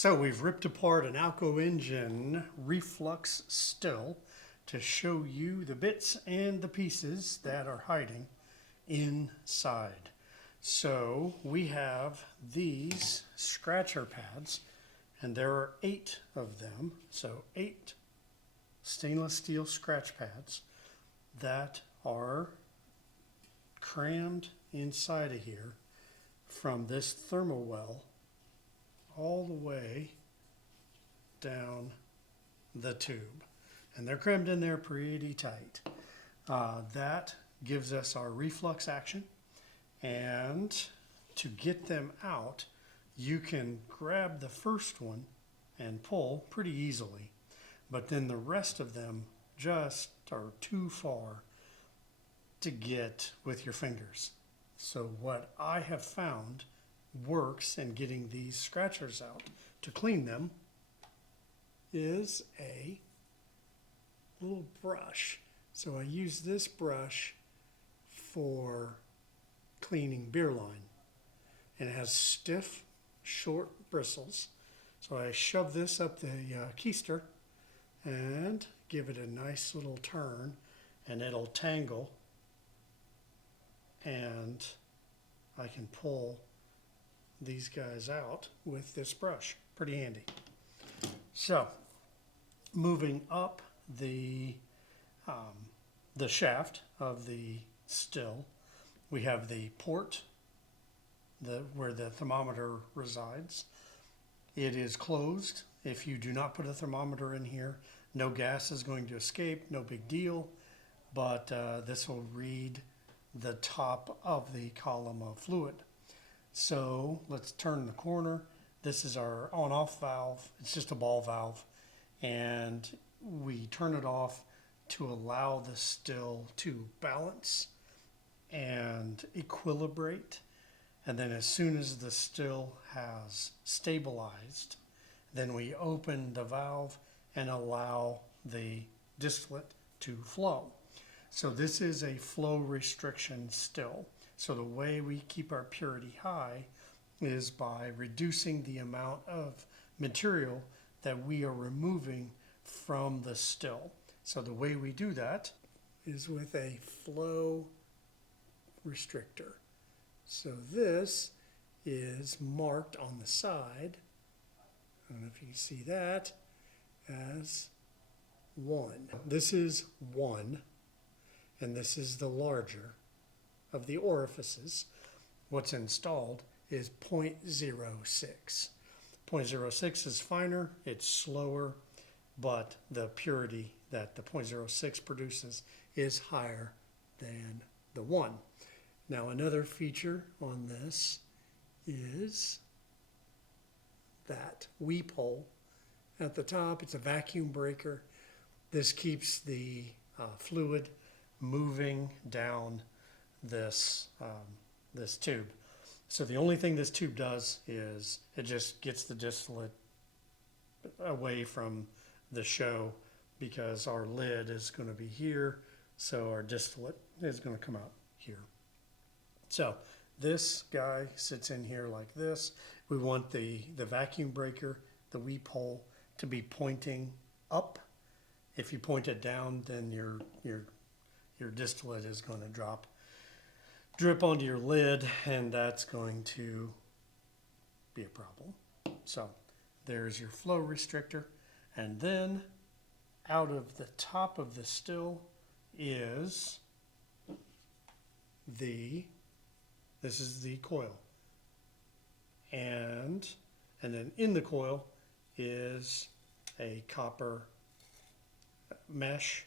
So we've ripped apart an Alcoengine Reflus Still to show you the bits and the pieces that are hiding inside. So we have these scratcher pads, and there are 8 of them. So 8 stainless steel scratch pads that are crammed inside of here from this thermal well all the way down the tube. And they're crammed in there pretty tight. That gives us our reflux action. And to get them out, you can grab the first one and pull pretty easily. But then the rest of them just are too far to get with your fingers. So what I have found works in getting these scratchers out to clean them is a little brush. So I use this brush for cleaning beer line, and it has stiff, short bristles. So I shove this up the keister and give it a nice little turn, and it'll tangle, and I can pull these guys out with this brush. Pretty handy. So moving up the shaft of the still, we have the port where the thermometer resides. It is closed. If you do not put a thermometer in here, no gas is going to escape, no big deal, but this will read the top of the column of fluid. So let's turn the corner. This is our on-off valve. It's just a ball valve, and we turn it off to allow the still to balance and equilibrate. And then as soon as the still has stabilized, then we open the valve and allow the distillate to flow. So this is a flow restriction still. So the way we keep our purity high is by reducing the amount of material that we are removing from the still. So the way we do that is with a flow restrictor. So this is marked on the side, I don't know if you can see that, as 1. This is 1, and this is the larger of the orifices. What's installed is 0.06. 0.06 is finer, it's slower, but the purity that the 0.06 produces is higher than the 1. Now another feature on this is that weep hole at the top. It's a vacuum breaker. This keeps the fluid moving down this tube. So the only thing this tube does is it just gets the distillate away from the show, because our lid is going to be here, so our distillate is going to come out here. So this guy sits in here like this. We want the vacuum breaker, the weep hole, to be pointing up. If you point it down, then your distillate is going to drip onto your lid, and that's going to be a problem. So there's your flow restrictor, and then out of the top of the still is this is the coil, and then in the coil is a copper mesh,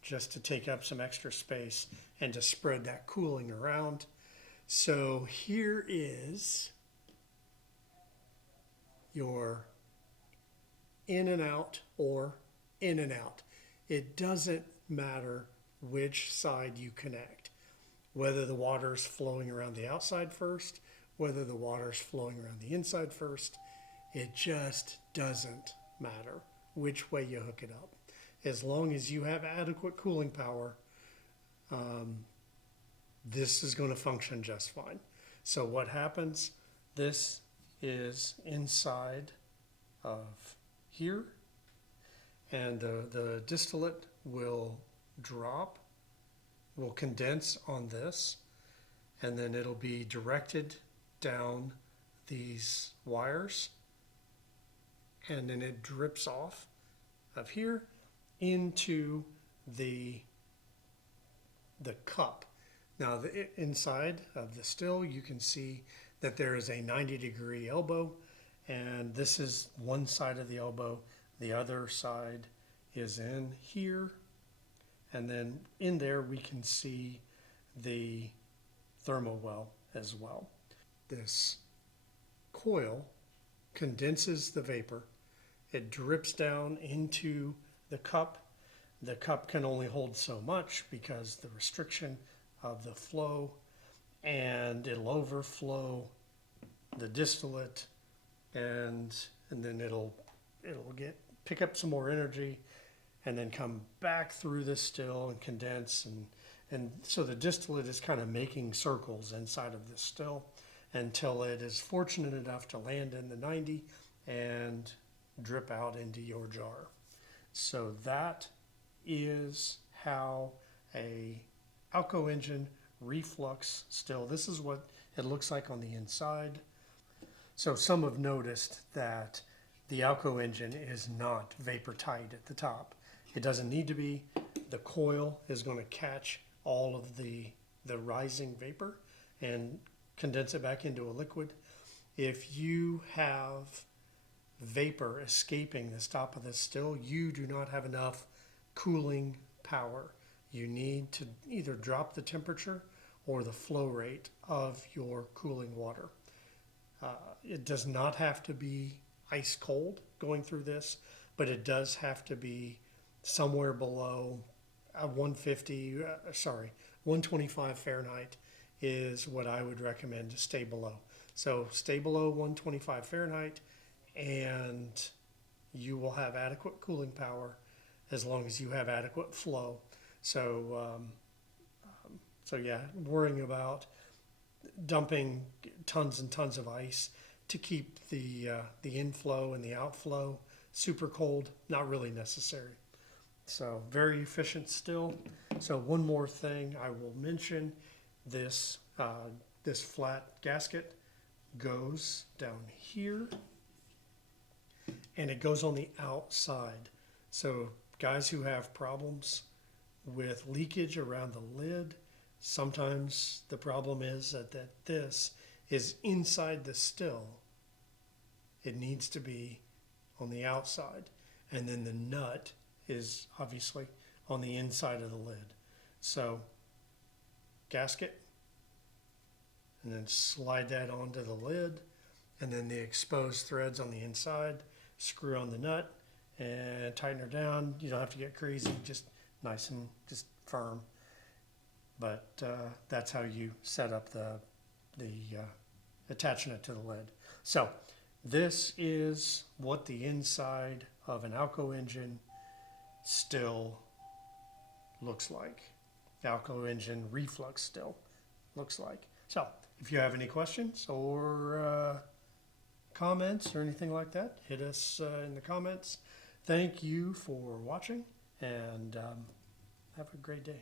just to take up some extra space and to spread that cooling around. So here is your in and out, or in and out. It doesn't matter which side you connect, whether the water is flowing around the outside first, whether the water is flowing around the inside first. It just doesn't matter which way you hook it up. As long as you have adequate cooling power, this is going to function just fine. So what happens? This is inside of here, and the distillate will drop, will condense on this, and then it'll be directed down these wires, and then it drips off of here into the cup. Now the inside of the still, you can see that there is a 90-degree elbow, and this is one side of the elbow. The other side is in here, and then in there we can see the thermal well as well. This coil condenses the vapor. It drips down into the cup. The cup can only hold so much because the restriction of the flow, and it'll overflow the distillate, and then it'll pick up some more energy and then come back through the still and condense, and so the distillate is kind of making circles inside of the still until it is fortunate enough to land in the 90 and drip out into your jar. So that is how a Alcoengine Reflus Still, this is what it looks like on the inside. So some have noticed that the Alcoengine is not vapor tight at the top. It doesn't need to be. The coil is going to catch all of the rising vapor and condense it back into a liquid. If you have vapor escaping the top of the still, you do not have enough cooling power. You need to either drop the temperature or the flow rate of your cooling water. It does not have to be ice cold going through this, but it does have to be somewhere below 125 Fahrenheit is what I would recommend to stay below. So stay below 125 Fahrenheit and you will have adequate cooling power as long as you have adequate flow. So yeah, worrying about dumping tons and tons of ice to keep the inflow and the outflow super cold, not really necessary. So very efficient still. So one more thing I will mention, this flat gasket goes down here and it goes on the outside. So guys who have problems with leakage around the lid, sometimes the problem is that this is inside the still. It needs to be on the outside, and then the nut is obviously on the inside of the lid. So gasket, and then slide that onto the lid, and then the exposed threads on the inside, screw on the nut and tighten her down. You don't have to get crazy, just nice and just firm. But that's how you set up the attachment to the lid. So this is what the inside of an Alcoengine Still looks like. Alcoengine Reflus Still looks like. So if you have any questions or comments or anything like that, hit us in the comments. Thank you for watching, and have a great day.